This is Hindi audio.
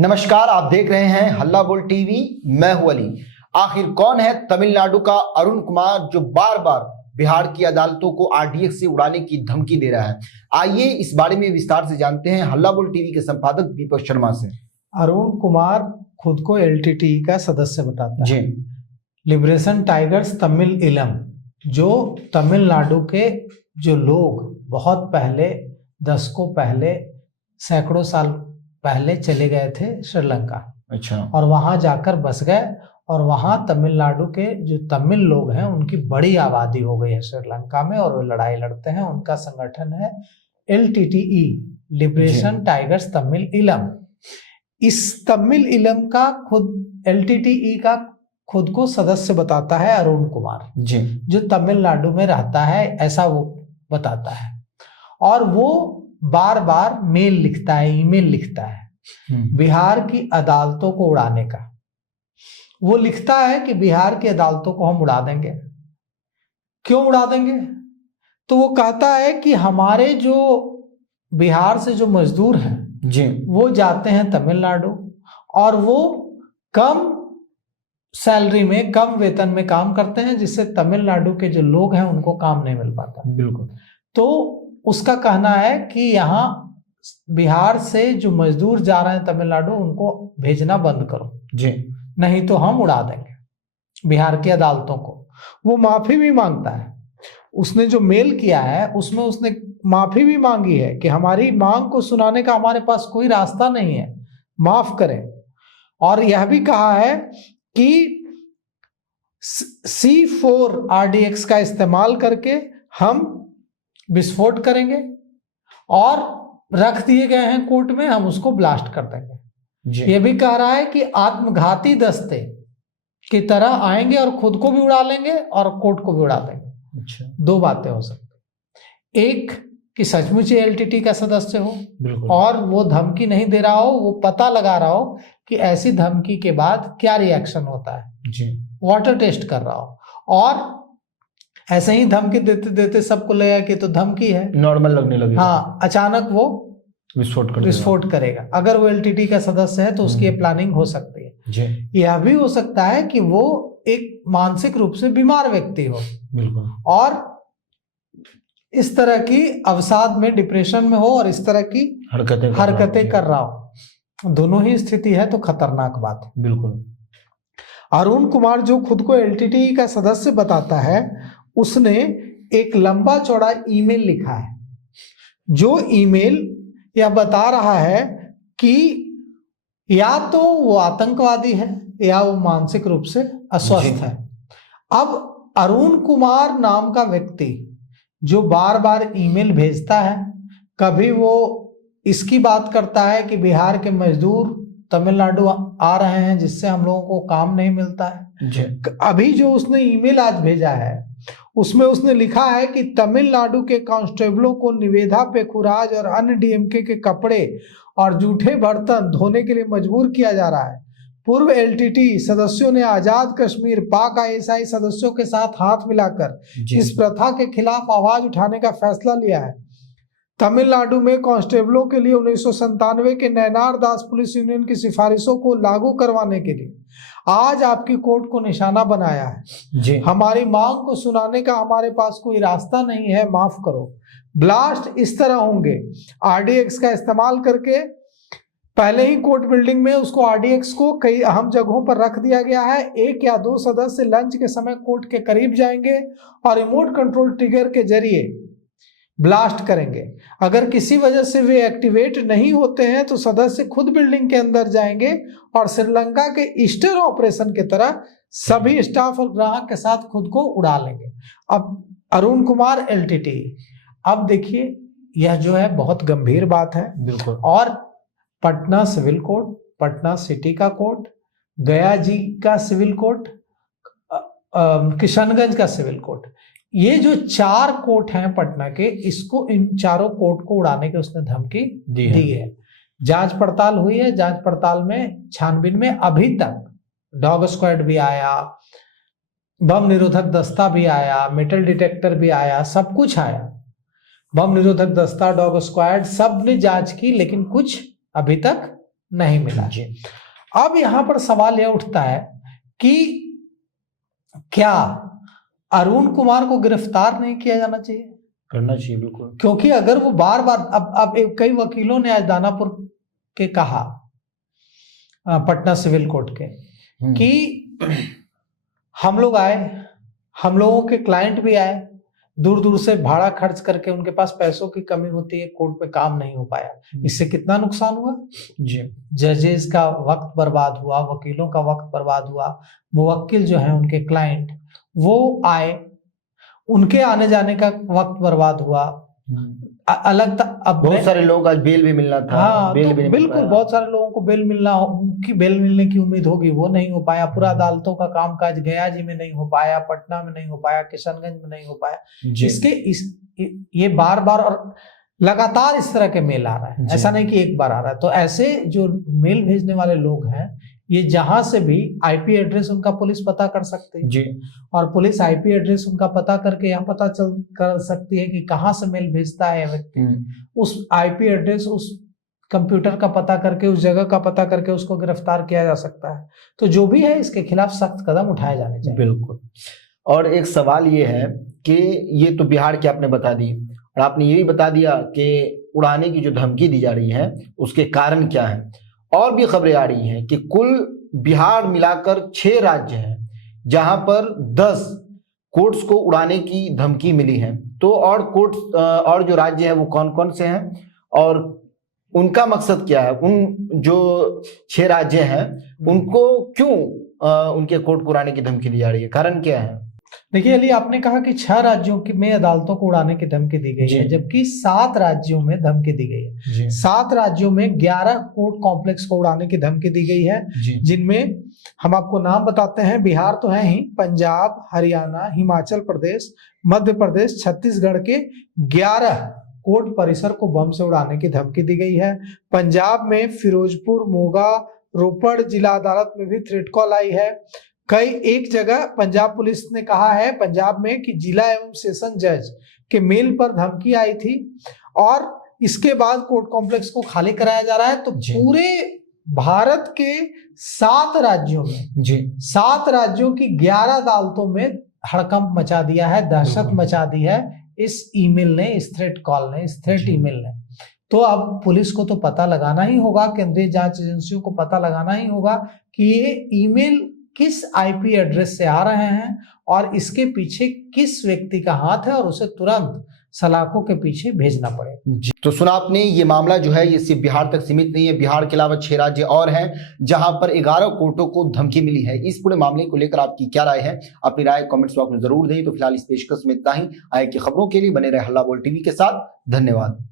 नमस्कार, आप देख रहे हैं हल्ला बोल टीवी। मैं हूं अली। आखिर कौन है तमिलनाडु का अरुण कुमार जो बार बार बिहार की अदालतों को आरडीएक्स से उड़ाने की धमकी दे रहा है? आइए इस बारे में विस्तार से जानते हैं हल्ला बोल टीवी के संपादक दीपक शर्मा से। अरुण कुमार खुद को एलटीटीई का सदस्य बताता जी। है। लिबरेशन टाइगर्स तमिल इलम, जो तमिलनाडु के जो लोग बहुत पहले, दशकों पहले, सैकड़ों साल पहले चले गए थे श्रीलंका। अच्छा। और वहां जाकर बस गए और वहां तमिलनाडु के जो तमिल लोग हैं उनकी बड़ी आबादी हो गई है श्रीलंका में, और वो लड़ाई लड़ते हैं। उनका संगठन है एलटीटीई, लिबरेशन टाइगर्स तमिल इलम। इस तमिल इलम का खुद एलटीटीई का खुद को सदस्य बताता है अरुण कुमार जी, जो तमिलनाडु में रहता है, ऐसा वो बताता है। और वो बार बार मेल लिखता है, ईमेल लिखता है बिहार की अदालतों को उड़ाने का। वो लिखता है कि बिहार की अदालतों को हम उड़ा देंगे। क्यों उड़ा देंगे? तो वो कहता है कि हमारे जो बिहार से जो मजदूर हैं जी, वो जाते हैं तमिलनाडु और वो कम सैलरी में, कम वेतन में काम करते हैं, जिससे तमिलनाडु के जो लोग हैं उनको काम नहीं मिल पाता। बिल्कुल। तो उसका कहना है कि यहाँ बिहार से जो मजदूर जा रहे हैं तमिलनाडु, उनको भेजना बंद करो जी, नहीं तो हम उड़ा देंगे बिहार की अदालतों को। वो माफी भी मांगता है। उसने जो मेल किया है उसमें उसने माफी भी मांगी है कि हमारी मांग को सुनाने का हमारे पास कोई रास्ता नहीं है, माफ करें। और यह भी कहा है कि C4 RDX का इस्तेमाल करके हम विस्फोट करेंगे और रख दिए गए हैं कोर्ट में, हम उसको ब्लास्ट कर देंगे। ये भी कह रहा है कि आत्मघाती दस्ते की तरह आएंगे और खुद को भी उड़ा लेंगे और कोर्ट को भी उड़ा देंगे। अच्छा। दो बातें हो सकती, एक कि सचमुच एलटीटी का सदस्य हो और वो धमकी नहीं दे रहा हो, वो पता लगा रहा हो कि ऐसी धमकी के बाद क्या रिएक्शन होता है जी, वाटर टेस्ट कर रहा हो, और ऐसे ही धमकी देते देते सबको लगेगा कि तो धमकी है, नॉर्मल लगने लगे। हाँ, अचानक वो विस्फोट करेगा। अगर वो एलटीटी का सदस्य है तो उसकी ये प्लानिंग हो सकती है जी। यह भी हो सकता है कि वो एक मानसिक रूप से बीमार व्यक्ति हो, बिल्कुल, और इस तरह की अवसाद में, डिप्रेशन में हो और इस तरह की हरकतें कर रहा हो। दोनों ही स्थिति है तो खतरनाक बात है। बिल्कुल। अरुण कुमार जो खुद को एलटीटी का सदस्य बताता है, उसने एक लंबा चौड़ा ईमेल लिखा है। जो ईमेल यह बता रहा है कि या तो वो आतंकवादी है या वो मानसिक रूप से अस्वस्थ है। अब अरुण कुमार नाम का व्यक्ति जो बार बार ईमेल भेजता है, कभी वो इसकी बात करता है कि बिहार के मजदूर तमिलनाडु आ रहे हैं जिससे हम लोगों को काम नहीं मिलता है जी। अभी जो उसने ईमेल आज भेजा है उसमें उसने लिखा है कि तमिलनाडु के कांस्टेबलों को निवेदा पेखुराज और अन्य डीएमके के कपड़े और जूठे बर्तन धोने के लिए मजबूर किया जा रहा है। पूर्व एलटीटी सदस्यों ने आजाद कश्मीर पाक आईएसआई सदस्यों के साथ हाथ मिलाकर इस प्रथा के खिलाफ आवाज उठाने का फैसला लिया है। तमिलनाडु में कांस्टेबलों के लिए 1997 के नैनार दास पुलिस यूनियन की सिफारिशों को लागू करवाने के लिए आज आपकी कोर्ट को निशाना बनाया है जी। हमारी मांग को सुनाने का हमारे पास कोई रास्ता नहीं है, माफ करो। ब्लास्ट इस तरह होंगे, आरडीएक्स का इस्तेमाल करके पहले ही कोर्ट बिल्डिंग में उसको आरडीएक्स को कई अहम जगहों पर रख दिया गया है। 1 या 2 सदस्य लंच के समय कोर्ट के करीब जाएंगे और रिमोट कंट्रोल ट्रिगर के जरिए ब्लास्ट करेंगे। अगर किसी वजह से वे एक्टिवेट नहीं होते हैं तो सदस्य खुद बिल्डिंग के अंदर जाएंगे और श्रीलंका के ईस्टर ऑपरेशन की तरह सभी स्टाफ और ग्राहक के साथ खुद को उड़ा लेंगे। अब अरुण कुमार एलटीटी, अब देखिए यह जो है बहुत गंभीर बात है। बिल्कुल। और Patna civil court, Patna city का कोर्ट, गया जी का सिविल कोर्ट, किशनगंज का सिविल कोर्ट, ये जो 4 कोर्ट हैं पटना के, इसको इन चारों कोर्ट को उड़ाने की उसने धमकी दी है। जांच पड़ताल हुई है। जांच पड़ताल में, छानबीन में अभी तक डॉग स्क्वाड भी आया, बम निरोधक दस्ता भी आया, मेटल डिटेक्टर भी आया, सब कुछ आया। बम निरोधक दस्ता, डॉग स्क्वाड, सब ने जांच की, लेकिन कुछ अभी तक नहीं मिला। जी अब यहां पर सवाल यह उठता है कि क्या अरुण कुमार को गिरफ्तार नहीं किया जाना चाहिए? करना चाहिए बिल्कुल। क्योंकि अगर वो बार बार अब कई वकीलों ने आज दानापुर के कहा, पटना सिविल कोर्ट के, कि हम लोग आए, हम लोगों के क्लाइंट भी आए, दूर दूर से भाड़ा खर्च करके, उनके पास पैसों की कमी होती है, कोर्ट पे काम नहीं हो पाया, इससे कितना नुकसान हुआ? जी जजेस का वक्त बर्बाद हुआ, वकीलों का वक्त बर्बाद हुआ, मुवक्किल जो है उनके क्लाइंट वो आए, उनके आने जाने का वक्त बर्बाद हुआ। अलग अब बहुत सारे लोगों का बेल भी मिलना था। हाँ, बेल तो भी नहीं बिल्कुल बहुत सारे लोगों को बेल मिलने की उम्मीद होगी, वो नहीं हो पाया। पूरा अदालतों का कामकाज गया जी में नहीं हो पाया, पटना में नहीं हो पाया, किशनगंज में नहीं हो पाया। ये बार बार और लगातार इस तरह के मेल आ रहा है, ऐसा नहीं कि एक बार आ रहा है। तो ऐसे जो मेल भेजने वाले लोग हैं, ये जहां से भी आईपी एड्रेस उनका पुलिस पता कर सकती है जी, और पुलिस आईपी एड्रेस उनका पता करके यहाँ पता कर सकती है कि कहाँ से मेल भेजता है व्यक्ति। उस आईपी एड्रेस, उस कंप्यूटर का पता करके, उस जगह का पता करके उसको गिरफ्तार किया जा सकता है। तो जो भी है इसके खिलाफ सख्त कदम उठाए जाने चाहिए। बिल्कुल। और एक सवाल ये है कि ये तो बिहार की आपने बता दी, और आपने ये भी बता दिया कि उड़ाने की जो धमकी दी जा रही है उसके कारण क्या है। और भी खबरें आ रही हैं कि कुल बिहार मिलाकर 6 राज्य हैं जहां पर 10 कोर्ट्स को उड़ाने की धमकी मिली है। तो और कोर्ट्स और जो राज्य हैं वो कौन कौन से हैं और उनका मकसद क्या है? उन जो 6 राज्य हैं उनको क्यों उनके कोर्ट को उड़ाने की धमकी दी जा रही है, कारण क्या है? देखिए अली, आपने कहा कि 6 राज्यों की में अदालतों को उड़ाने की धमकी दी गई है, जबकि 7 राज्यों में धमकी दी गई है। 7 राज्यों में 11 कोर्ट कॉम्प्लेक्स को उड़ाने की धमकी दी गई है, जिनमें हम आपको नाम बताते हैं। बिहार तो है ही, पंजाब, हरियाणा, हिमाचल प्रदेश, मध्य प्रदेश, छत्तीसगढ़ के 11 कोर्ट परिसर को बम से उड़ाने की धमकी दी गई है। पंजाब में फिरोजपुर, मोगा, रोपड़ जिला अदालत में भी थ्रेट कॉल आई है। एक जगह पंजाब पुलिस ने कहा है पंजाब में कि जिला एवं सेशन जज के मेल पर धमकी आई थी और इसके बाद कोर्ट कॉम्प्लेक्स को खाली कराया जा रहा है। तो पूरे भारत के 7 राज्यों में 7 राज्यों की 11 अदालतों में हड़कंप मचा दिया है, दहशत मचा दी है इस ईमेल ने, इस थ्रेट कॉल ने, इस थ्रेट ईमेल ने। तो अब पुलिस को तो पता लगाना ही होगा, केंद्रीय जांच एजेंसियों को पता लगाना ही होगा कि ये ईमेल किस आईपी एड्रेस से आ रहे हैं और इसके पीछे किस व्यक्ति का हाथ है और उसे तुरंत सलाखों के पीछे भेजना पड़ेगा। तो सुना आपने, ये मामला जो है ये सिर्फ बिहार तक सीमित नहीं है। बिहार के अलावा 6 राज्य और हैं जहां पर 11 कोर्टों को धमकी मिली है। इस पूरे मामले को लेकर आपकी क्या राय है? अपनी राय कमेंट्स बॉक्स में जरूर दें। तो फिलहाल इस पेशकश में इतना ही। आगे की खबरों के लिए बने रहे हल्ला बोल टीवी के साथ। धन्यवाद।